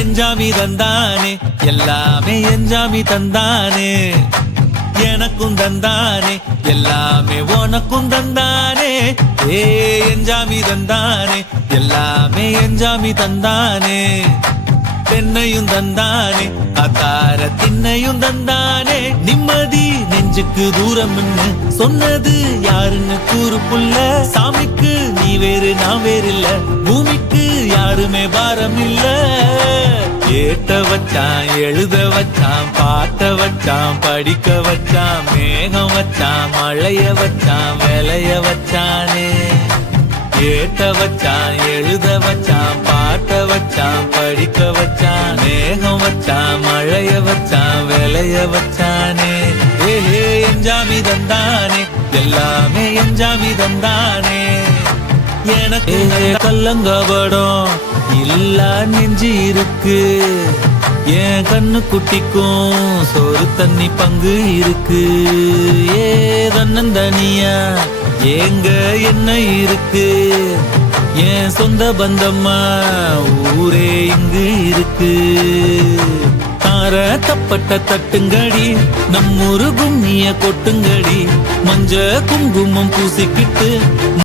எஞ்சாமி தந்தானே எல்லாமே எஞ்சாமி தந்தானே எனக்கும் தந்தானே எல்லாமே உனக்கும் தந்தானே ஏ எஞ்சாமி தந்தானே எல்லாமே எஞ்சாமி தந்தானே தென்னையும் தந்தானே அத்தார திண்ணையும் தந்தானே நிம்மதி நெஞ்சுக்கு தூரம் சொன்னது யாருன்னு கூறு புள்ள சாமிக்கு நீ வேறு நான் வேறு இல்ல பூமிக்கு யாருமே பாரம் இல்ல ஏட்ட வச்சான் எழுத வச்சான் பாட்ட வச்சான் படிக்க வச்சான் மேகம் வச்சான் மழைய வச்சான் விளைய வச்சானே ஏட்ட வச்சான் எழுத வச்சான் பாட்ட வச்சான் படிக்க வச்சான் மேகம் வச்சான் மழைய வச்சான் விளைய வச்சானே ஏஹே எஞ்சாமி தந்தானே எல்லாமே எஞ்சாமி தந்தானே எனக்கு கல்லங்கபடம் இல்லா நெஞ்சு இருக்கு என் கண்ணு குட்டிக்கும் சோறு தண்ணி பங்கு இருக்கு ஏ தன்னந்தனியா ஏங்க என்ன இருக்கு என் சொந்த பந்தம்மா ஊரே இங்கு இருக்கு தார தப்பட்ட தட்டுங்கடி நம்மூரு கும்மிய கொட்டுங்கடி மஞ்ச குங்குமம் பூசிக்கிட்டு